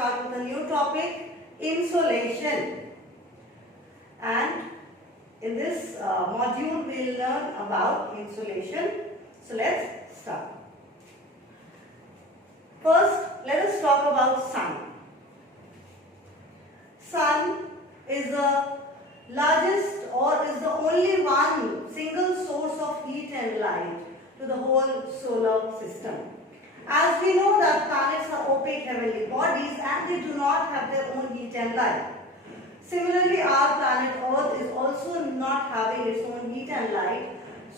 start with a new topic, insolation. And in this module, we will learn about insolation. So let's start. First, let us talk about sun. Sun is the largest or is the only one single source of heat and light to the whole solar system. As we know that planets are opaque heavenly bodies and they do not have their own heat and light. Similarly, our planet Earth is also not having its own heat and light.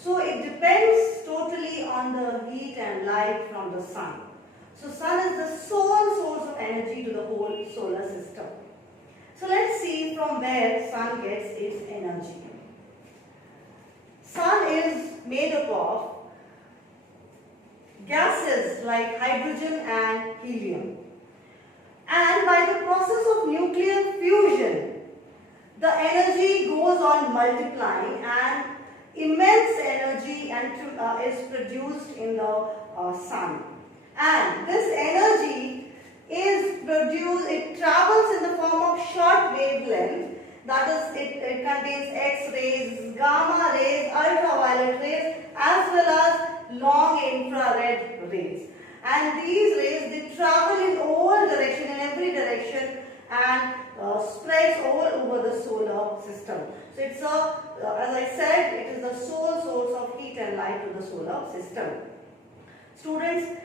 So it depends totally on the heat and light from the sun. So sun is the sole source of energy to the whole solar system. So let's see from where sun gets its energy. Sun is made up of gases like hydrogen and helium. And by the process of nuclear fusion, the energy goes on multiplying and immense energy is produced in the sun. And this energy is produced, it travels in the form of short wavelength, that is, it contains X-rays, gamma rays, ultraviolet rays, as well as long infrared rays. And these rays, they travel in all direction, in every direction, and spreads all over the solar system. So it's as I said, it is the sole source of heat and light to the solar system. Students,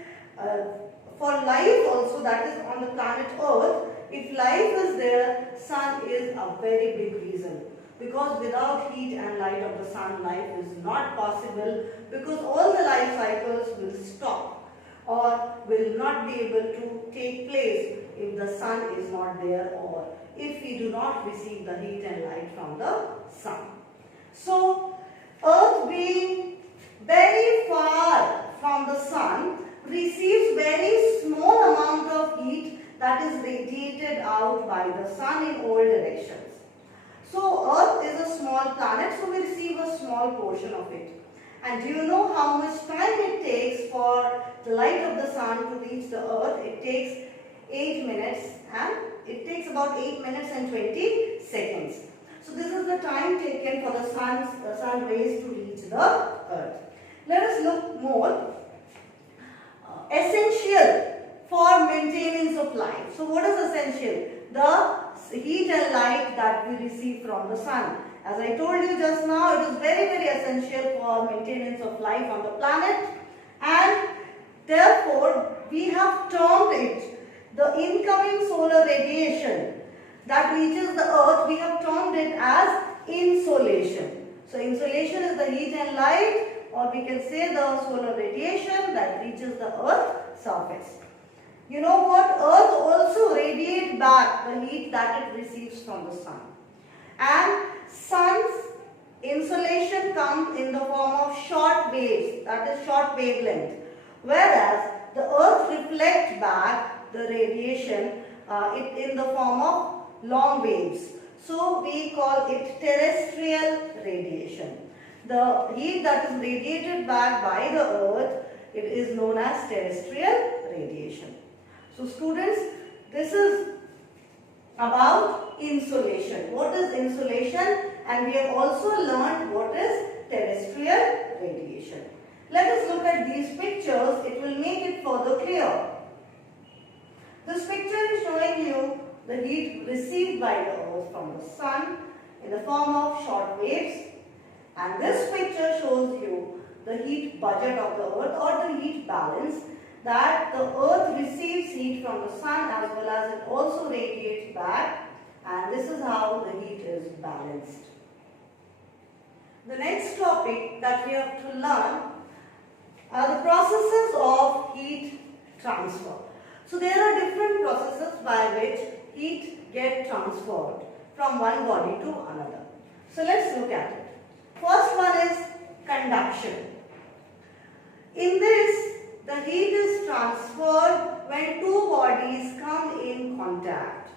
for life also, that is on the planet Earth, if life is there, sun is a very big reason. Because without heat and light of the sun, life is not possible, because all the life cycles will stop or will not be able to take place if the sun is not there or if we do not receive the heat and light from the sun. So, Earth being very far from the sun receives very small amount of heat that is radiated out by the sun in all directions. So Earth is a small planet, so we receive a small portion of it. And do you know how much time it takes for the light of the sun to reach the Earth? It takes 8 minutes and it takes about 8 minutes and 20 seconds. So this is the time taken for the sun rays to reach the Earth. Let us look more. Essential for maintenance of life. So what is essential? The heat and light that we receive from the sun. As I told you just now, it is very, very essential for maintenance of life on the planet, and therefore we have termed it the incoming solar radiation that reaches the Earth, we have termed it as insolation. So insolation is the heat and light, or we can say the solar radiation that reaches the Earth's surface. You know what? Earth also radiates back the heat that it receives from the sun. And sun's insolation comes in the form of short waves, that is short wavelength. Whereas the Earth reflects back the radiation in the form of long waves. So we call it terrestrial radiation. The heat that is radiated back by the Earth, it is known as terrestrial radiation. So students, this is about insolation. What is insolation? And we have also learned what is terrestrial radiation. Let us look at these pictures. It will make it further clear. This picture is showing you the heat received by the Earth from the sun in the form of short waves. And this picture shows you the heat budget of the Earth, or the heat balance, that the Earth receives heat from the sun as well as it also radiates back, and this is how the heat is balanced. The next topic that we have to learn are the processes of heat transfer. So there are different processes by which heat gets transferred from one body to another. So let's look at it. First one is conduction. In this, the heat is transferred when two bodies come in contact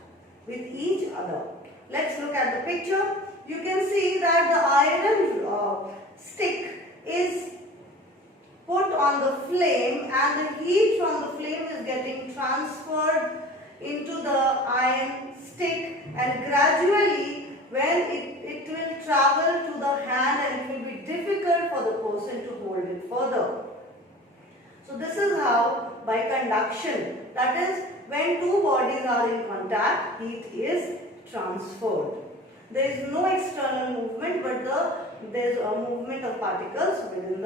with each other. Let's look at the picture. You can see that the iron stick is put on the flame and the heat from the flame is getting transferred into the iron stick, and gradually when it will travel to the hand and it will be difficult for the person to hold it further. So this is how by conduction, that is when two bodies are in contact, heat is transferred. There is no external movement, but there is a movement of particles within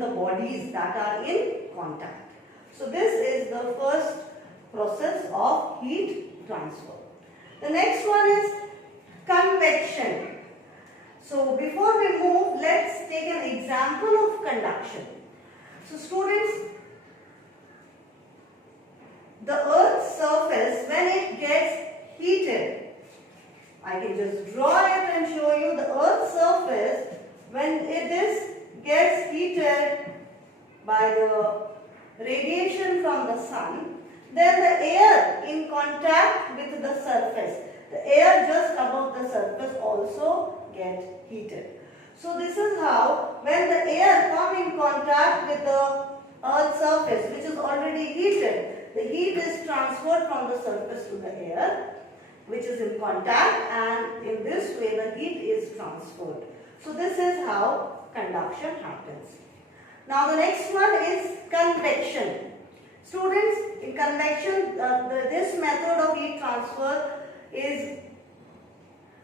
the bodies that are in contact. So this is the first process of heat transfer. The next one is convection. So before we move, let's take an example of conduction. So students, the earth's surface, when it gets heated, I can just draw it and show you the earth's surface when gets heated by the radiation from the sun, then the air in contact with the surface, the air just above the surface also get heated. So this is how when the air comes in contact with the earth's surface, which is already heated, the heat is transferred from the surface to the air, which is in contact, and in this way the heat is transferred. So this is how conduction happens. Now the next one is convection. Students, in convection, this method of heat transfer is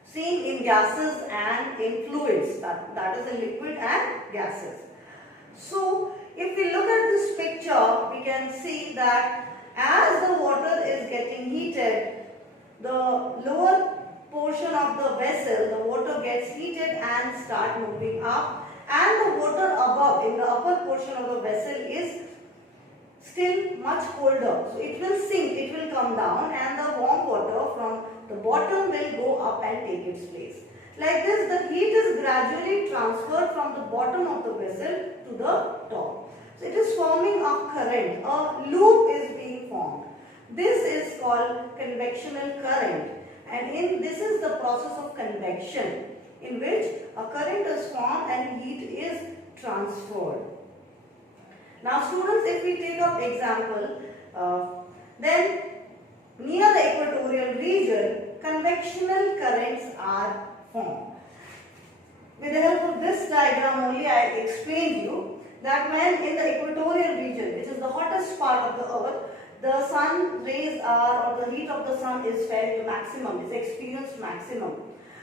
seen in gases and in fluids, that is in liquid and gases. So if we look at this picture, we can see that as the water is getting heated, the lower portion of the vessel, the water gets heated and start moving up, and the water above, in the upper portion of the vessel, is still much colder. So it will sink, it will come down, and the warm water from the bottom will go up and take its place. Like this, the heat is gradually transferred from the bottom of the vessel to the top. So it is forming a current, a loop is being formed. This is called convectional current, and this is the process of convection, in which a current is formed and heat is transferred. Now students, if we take up example, then near the equatorial region, convectional currents are formed. With the help of this diagram only, I explained you that when in the equatorial region, which is the hottest part of the earth, the sun rays are, or the heat of the sun is felt to maximum, is experienced maximum.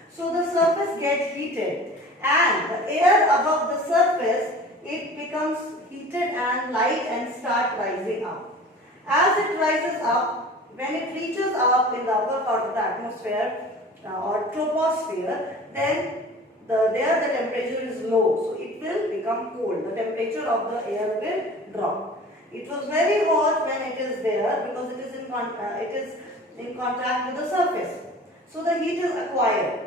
So the surface gets heated, and the air above the surface, it becomes heated and light and start rising up. As it rises up, when it reaches up in the upper part of the atmosphere or troposphere, then there the temperature is low, so it will become cold. The temperature of the air will drop. It was very hot when it is there because it is in contact with the surface. So the heat is acquired,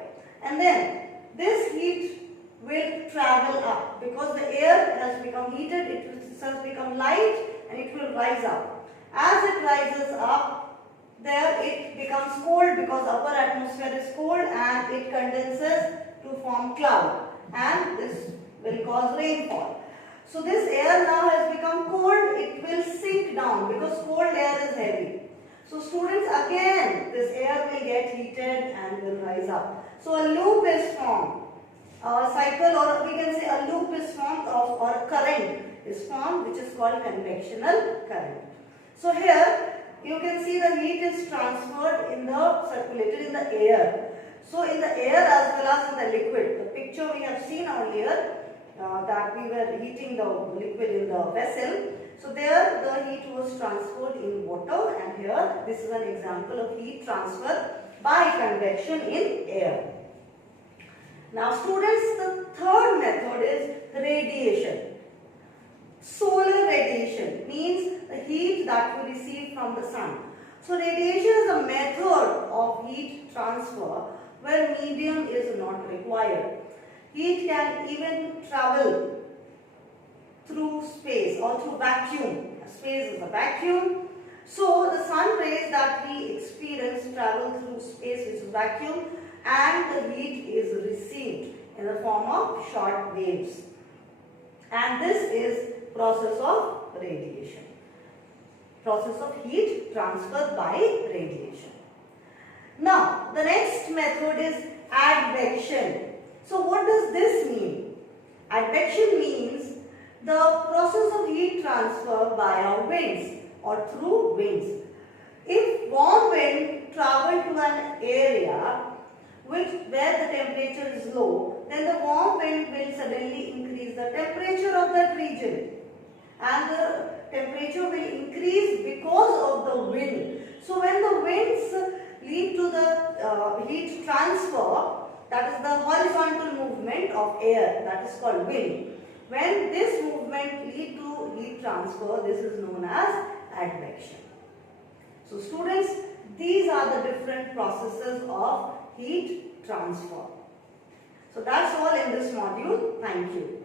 and then this heat will travel up because the air has become heated, it has become light, and it will rise up. As it rises up, there it becomes cold because upper atmosphere is cold and it condenses to form cloud, and this will cause rainfall. So this air now has become cold, it will sink down because cold air is heavy. So students, again this air will get heated and will rise up. So a loop is formed, a cycle, or we can say a loop is formed or a current is formed, which is called convectional current. So here you can see the heat is transferred circulated in the air. So in the air as well as in the liquid, the picture we have seen earlier, that we were heating the liquid in the vessel. So there the heat was transferred in water, and here this is an example of heat transfer by convection in air. Now students, the third method is radiation. Solar radiation means the heat that we receive from the sun. So radiation is a method of heat transfer where medium is not required. Heat can even travel through space or through vacuum. Space is a vacuum. So the sun rays that we experience travel through space, which is vacuum, and the heat is received in the form of short waves. And this is process of radiation. process of heat transfer by radiation. Now, the next method is advection. So, what does this mean? Advection means the process of heat transfer via winds or through winds. If warm wind travel to an area where the temperature is low, then the warm wind will suddenly increase the temperature of that region, and the temperature will increase because of the wind. So when the winds lead to the heat transfer, that is the horizontal movement of air, that is called wind. When this movement lead to heat transfer, this is known as advection. So students, these are the different processes of heat transfer. So that's all in this module. Thank you.